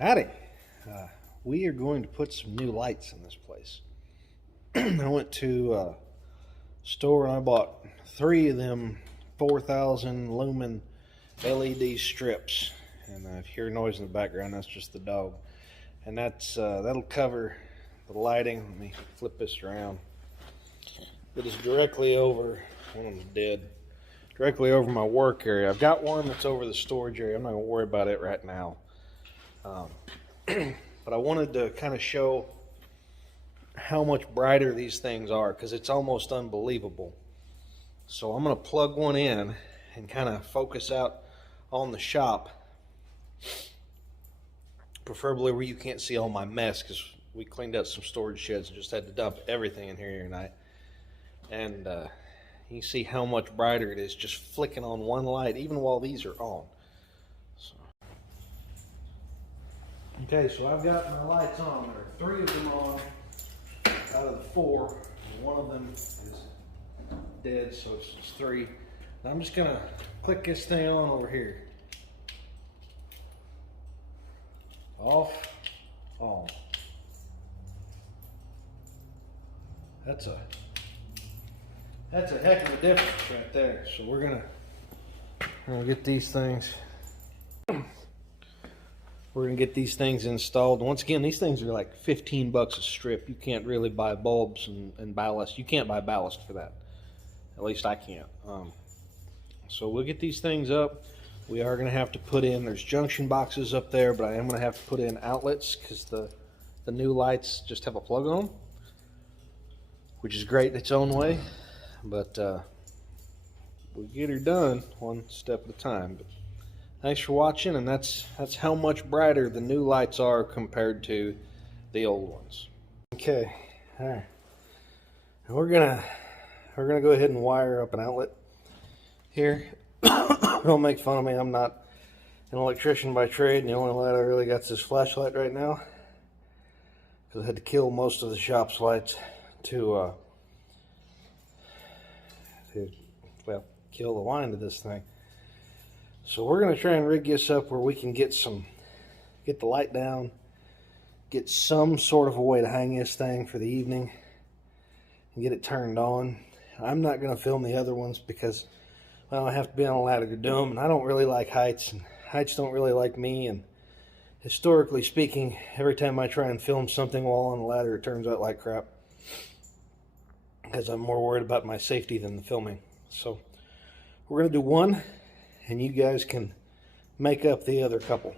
Howdy. We are going to put some new lights in this place. I went to a store and I bought 3 of them 4,000 lumen LED strips. And if you hear noise in the background, that's just the dog. And that'll cover the lighting. Let me flip this around. It is directly over, one of them's dead, directly over my work area. I've got one that's over the storage area. I'm not going to worry about it right now. But I wanted to kind of show how much brighter these things are, because it's almost unbelievable. So I'm going to plug one in and kind of focus out on the shop, preferably where you can't see all my mess, because we cleaned out some storage sheds and just had to dump everything in here tonight. And you can see how much brighter it is just flicking on one light, even while these are on. Okay, so I've got my lights on. There are 3 of them on out of the 4. One of them is dead, so it's just 3. Now I'm just gonna click this thing on over here. Off, on. That's a heck of a difference right there. So we're gonna get these things. We're gonna get these things installed. Once again, these things are like 15 bucks a strip. You can't really buy bulbs and ballast. You can't buy ballast for that. At least I can't. So we'll get these things up. We are gonna have to put in, there's junction boxes up there, but I am gonna have to put in outlets because the new lights just have a plug on them, which is great in its own way. But we'll get her done one step at a time. But thanks for watching, and that's how much brighter the new lights are compared to the old ones. Okay, all right. And we're gonna go ahead and wire up an outlet here. Don't make fun of me. I'm not an electrician by trade, and the only light I really got is this flashlight right now, because I had to kill most of the shop's lights to kill the line to this thing. So we're going to try and rig this up where we can get the light down, get some sort of a way to hang this thing for the evening and get it turned on. I'm not going to film the other ones because, well, I have to be on a ladder to do them, and I don't really like heights, and heights don't really like me. And historically speaking, every time I try and film something while on a ladder, it turns out like crap, because I'm more worried about my safety than the filming. So we're going to do one, and you guys can make up the other couple.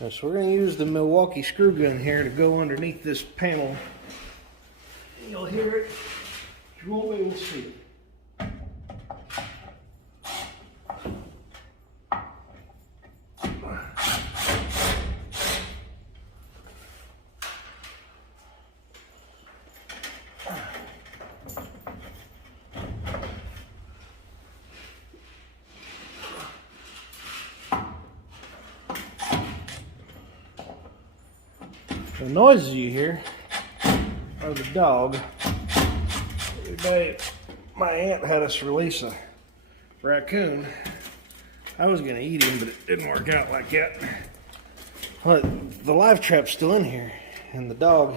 Now, so we're going to use the Milwaukee screw gun here to go underneath this panel. You'll hear it, but you won't be able to see it. The noises you hear are the dog. The other day, my aunt had us release a raccoon. I was going to eat him, but it didn't work out like that. But the live trap's still in here, and the dog,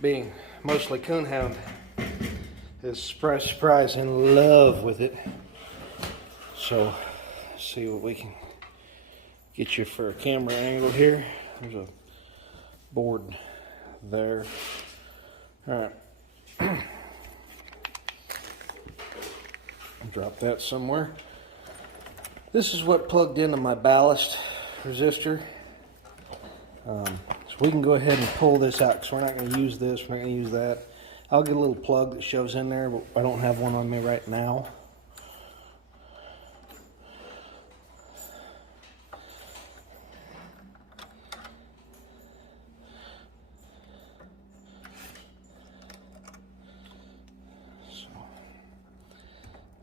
being mostly coonhound, is surprise, in love with it. So, let's see what we can get you for a camera angle here. There's a board there. All right. Drop that somewhere. This is what plugged into my ballast resistor. So we can go ahead and pull this out, because we're not going to use this, we're not going to use that. I'll get a little plug that shoves in there, but I don't have one on me right now.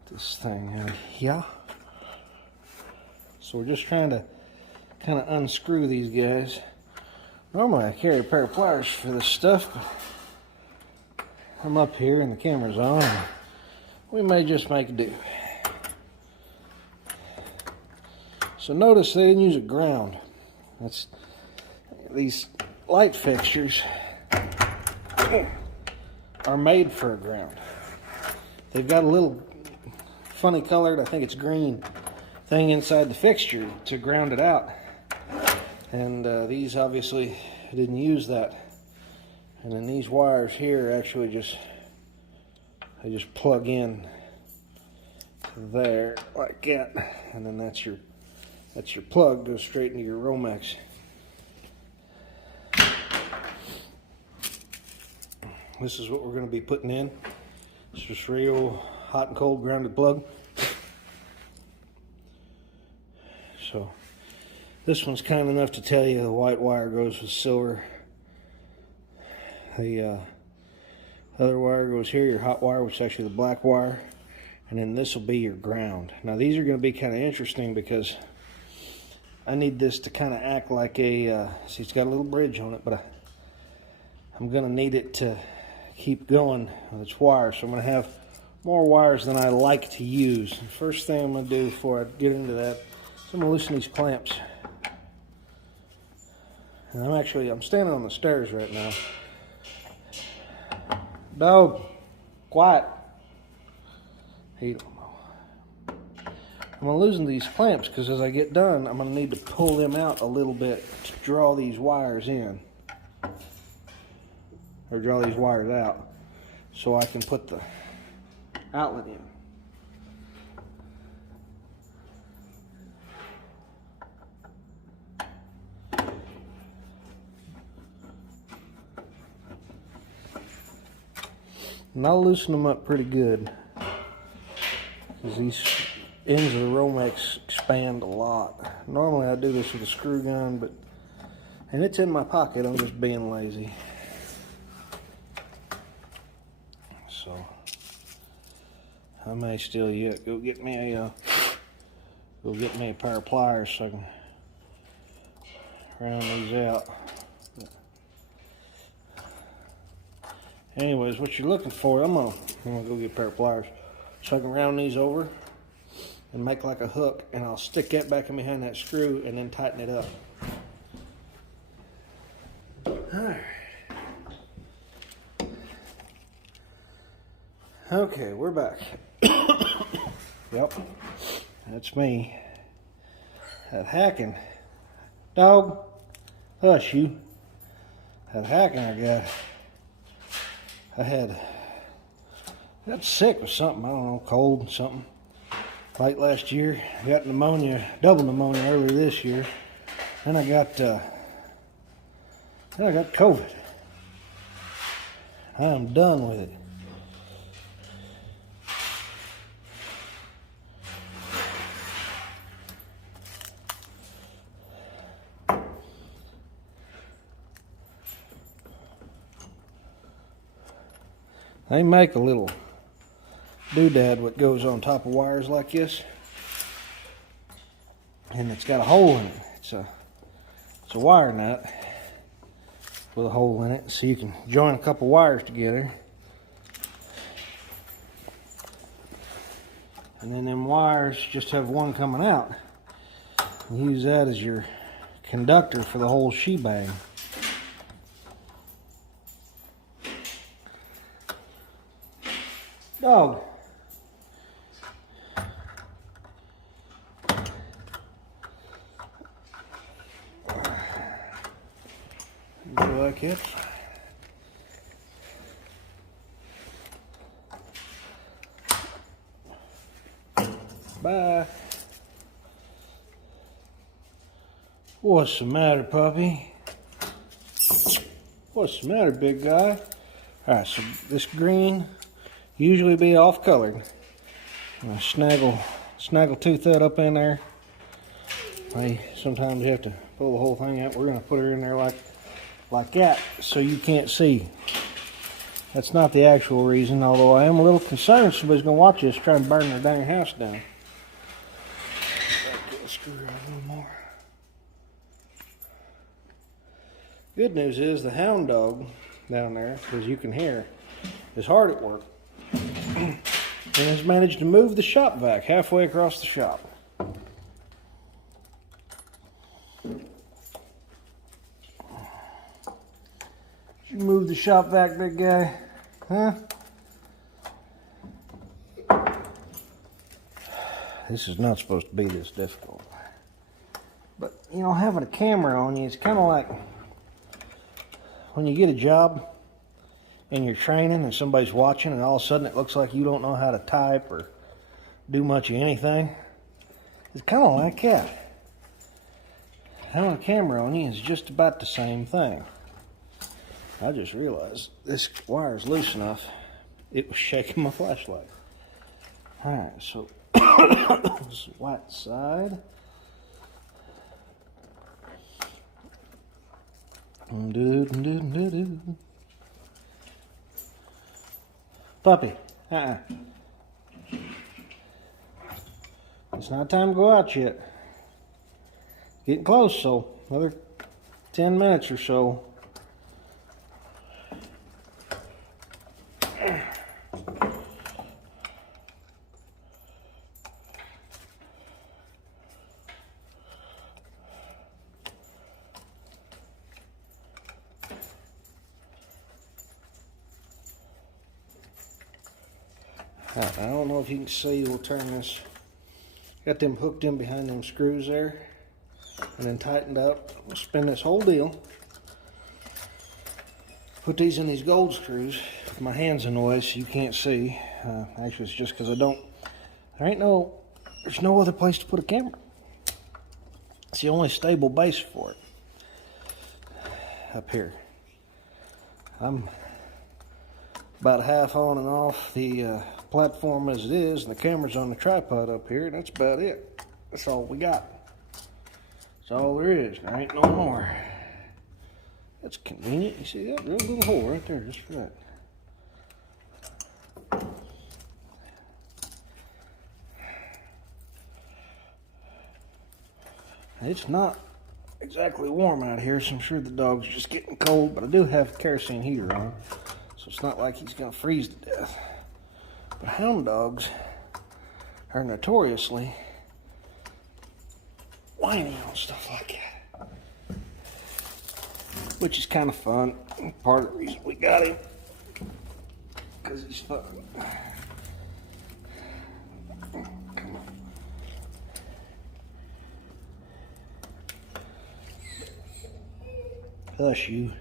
This thing out here. So we're just trying to kind of unscrew these guys. Normally I carry a pair of pliers for this stuff, but I'm up here and the camera's on. We may just make do. So notice they didn't use a ground. That's these light fixtures are made for a ground. They've got a little funny colored, I think it's green, thing inside the fixture to ground it out. And these obviously didn't use that. And then these wires here actually just plug in to there like that, and then that's your plug, goes straight into your Romex. This is what we're going to be putting in. It's just real hot and cold grounded plug. So this one's kind enough to tell you the white wire goes with silver. The other wire goes here, your hot wire, which is actually the black wire. And then this will be your ground. Now these are going to be kind of interesting because I need this to kind of act like a, see it's got a little bridge on it, but I'm going to need it to keep going with its wire. So I'm going to have more wires than I like to use. The first thing I'm going to do before I get into that is I'm going to loosen these clamps. And I'm standing on the stairs right now. Dog, quiet. He don't know. I'm going to loosen these clamps because as I get done, I'm going to need to pull them out a little bit to draw these wires in. Or draw these wires out so I can put the outlet in. And I'll loosen them up pretty good because these ends of the Romex expand a lot. Normally I do this with a screw gun, and it's in my pocket, I'm just being lazy. So I may still yet go get me a pair of pliers so I can round these out. Anyways, what you're looking for, I'm gonna go get a pair of pliers so I can round these over and make like a hook, and I'll stick that back in behind that screw and then tighten it up. Alright. Okay, we're back. Yep, that's me. That hacking. Dog, hush you. That hacking I got. I got sick with something, I don't know, cold, something. Late last year, I got pneumonia, double pneumonia earlier this year. Then I got COVID. I'm done with it. They make a little doodad what goes on top of wires like this, and it's got a hole in it. It's a wire nut with a hole in it, so you can join a couple wires together, and then them wires just have one coming out. You use that as your conductor for the whole shebang. Dog. You like it? Bye. What's the matter, puppy? What's the matter, big guy? Alright, so this green usually be off colored. Snaggle tooth that up in there. Sometimes you have to pull the whole thing out. We're gonna put her in there like that so you can't see. That's not the actual reason, although I am a little concerned somebody's gonna watch this try and burn their dang house down. Screw her a little more. Good news is the hound dog down there, as you can hear, is hard at work. And has managed to move the shop vac halfway across the shop. move the shop vac, big guy? Huh? This is not supposed to be this difficult. But, you know, having a camera on you, it's kind of like when you get a job and you're training and somebody's watching and all of a sudden it looks like you don't know how to type or do much of anything. It's kind of like that. Having a camera on you is just about the same thing. I just realized this wire's loose enough. It was shaking my flashlight. Alright, so this white side. Puppy, It's not time to go out yet. Getting close, so another 10 minutes or so. I don't know if you can see, we'll turn this. Got them hooked in behind them screws there and then tightened up. We'll spin this whole deal. Put these in these gold screws with my hands in the way so you can't see. Actually, it's just because there's no other place to put a camera. It's the only stable base for it. Up here. I'm about half on and off the platform as it is, and the camera's on the tripod up here, and that's about it. That's all we got. That's all there is. There ain't no more. That's convenient. You see that real little hole right there, just for that. It's not exactly warm out here, so I'm sure the dog's just getting cold, but I do have a kerosene heater on, so it's not like he's gonna freeze to death. But hound dogs are notoriously whiny on stuff like that, which is kind of fun. Part of the reason we got him, because he's fun. Come on. Hush, you.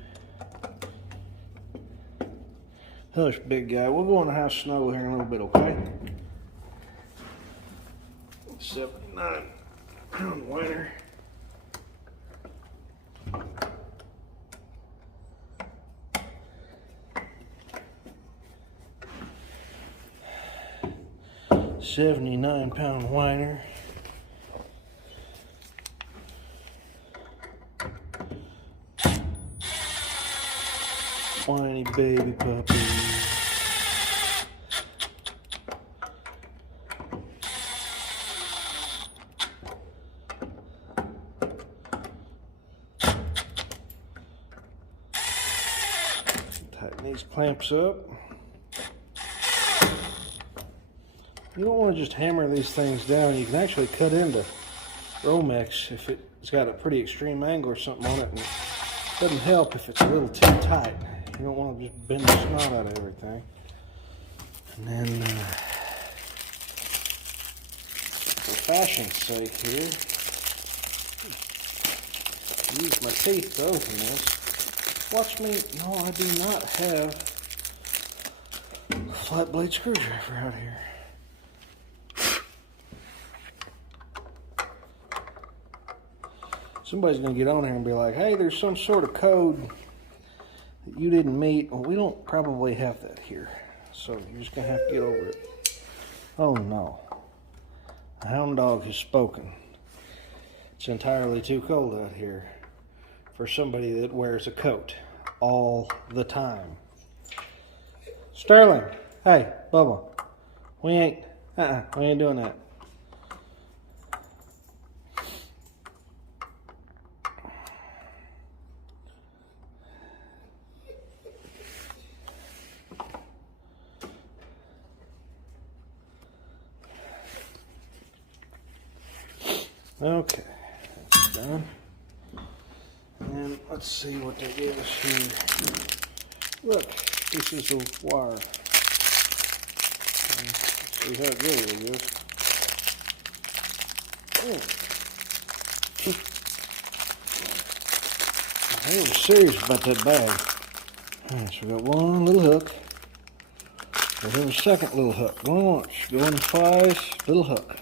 Hush, big guy. We'll go in the house snow here in a little bit, okay? 79-pound whiner. £79 whiner. Whiny baby puppy. Tighten these clamps up. You don't want to just hammer these things down. You can actually cut into Romex if it's got a pretty extreme angle or something on it. And it doesn't help if it's a little too tight. You don't want to just bend the snot out of everything. And then, for fashion's sake here, use my teeth to open this. Watch me. No, I do not have a flat blade screwdriver out here. Somebody's going to get on here and be like, hey, there's some sort of code that you didn't meet. Well, we don't probably have that here. So you're just going to have to get over it. Oh, no. The hound dog has spoken. It's entirely too cold out here for somebody that wears a coat all the time. Sterling, hey, Bubba, we ain't doing that. Okay, that's done. And let's see what they gave us here. Look, this is the wire. See how it goes, I guess. Oh. I was serious about that bag. Alright, so we got one little hook. We have a second little hook. Going once, going twice, little hook.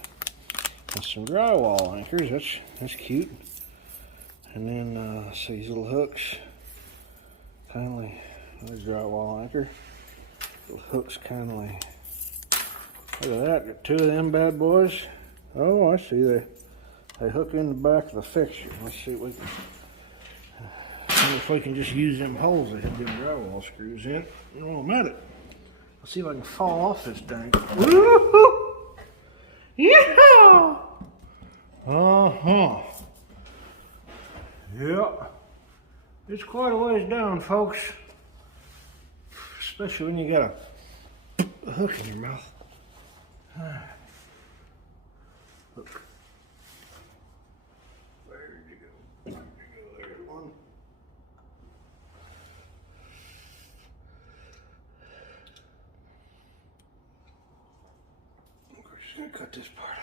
And some drywall anchors, that's cute. And then see these little hooks. Kindly, another drywall anchor. Little hooks kindly. Look at that, got two of them bad boys. Oh, I see, they hook in the back of the fixture. Let's see what we can, if we can just use them holes they have them drywall screws in. You know, I'm at it. Let's see if I can fall off this thing. Woo-hoo! Yeah! Uh-huh. Yep. It's quite a ways down, folks. Especially when you got a hook in your mouth. Look. Where did you go? Where did you go? There's one. We're just gonna cut this part out.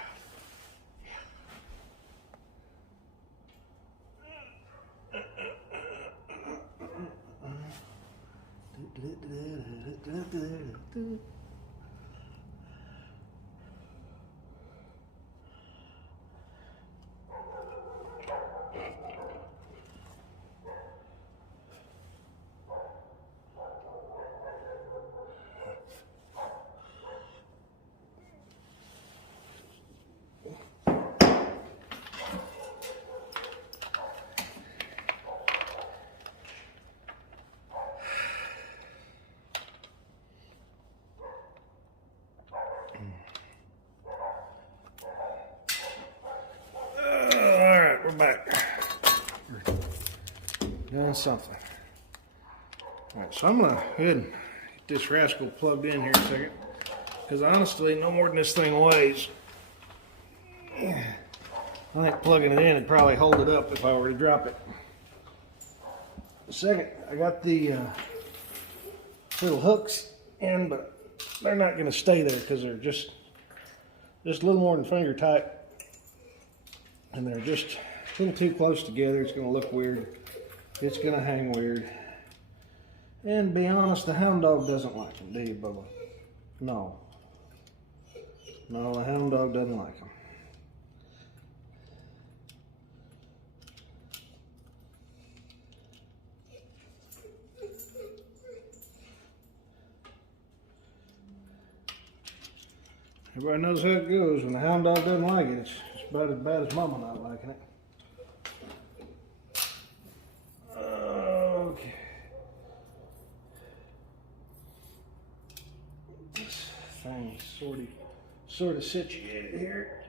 Alright, we're back. Doing something. Alright, so I'm going to go ahead and get this rascal plugged in here a second. Because honestly, no more than this thing weighs. I think plugging it in would probably hold it up if I were to drop it. Second, I got the little hooks in, but they're not going to stay there because they're just a little more than finger tight. And they're just a little too close together. It's going to look weird. It's going to hang weird. And to be honest, the hound dog doesn't like them, do you, Bubba? No. No, the hound dog doesn't like them. Everybody knows how it goes. When the hound dog doesn't like it, it's about as bad as Mama not liking it. Okay. This thing's sort of situated here.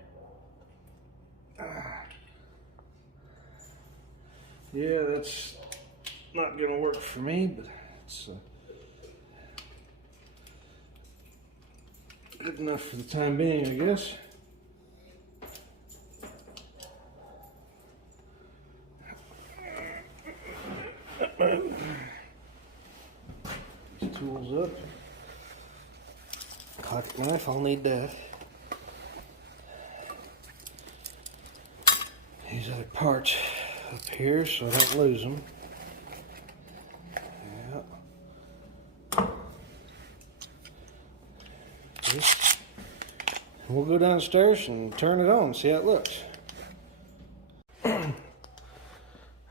Yeah, that's not gonna work for me, but it's good enough for the time being, I guess. These tools up. Pocket knife, I'll need that. These other parts up here so I don't lose them. We'll go downstairs and turn it on, see how it looks.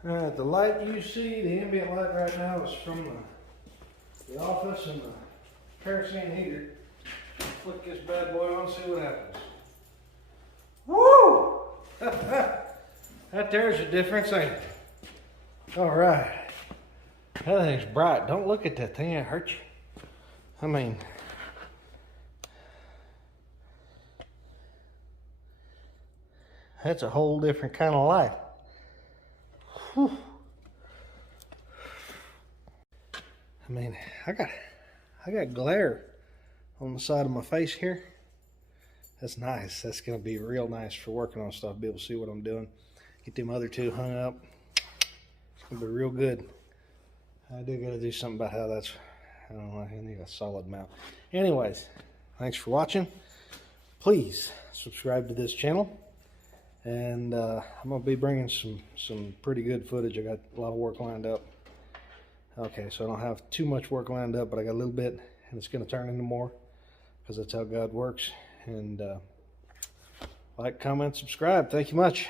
Alright, the light you see, the ambient light right now is from the office and the kerosene heater. Flick this bad boy on, see what happens. Woo! That there's a difference, ain't it? Alright. That thing's bright. Don't look at that thing, it hurts you. I mean, that's a whole different kind of light. Whew. I mean, I got glare on the side of my face here. That's nice. That's gonna be real nice for working on stuff. Be able to see what I'm doing. Get them other two hung up. It's gonna be real good. I do gotta do something about how that's I don't know, I need a solid mount. Anyways, thanks for watching. Please subscribe to this channel. And I'm going to be bringing some pretty good footage. I got a lot of work lined up. Okay, so I don't have too much work lined up, but I got a little bit, and it's going to turn into more, because that's how God works. And like, comment, subscribe. Thank you much.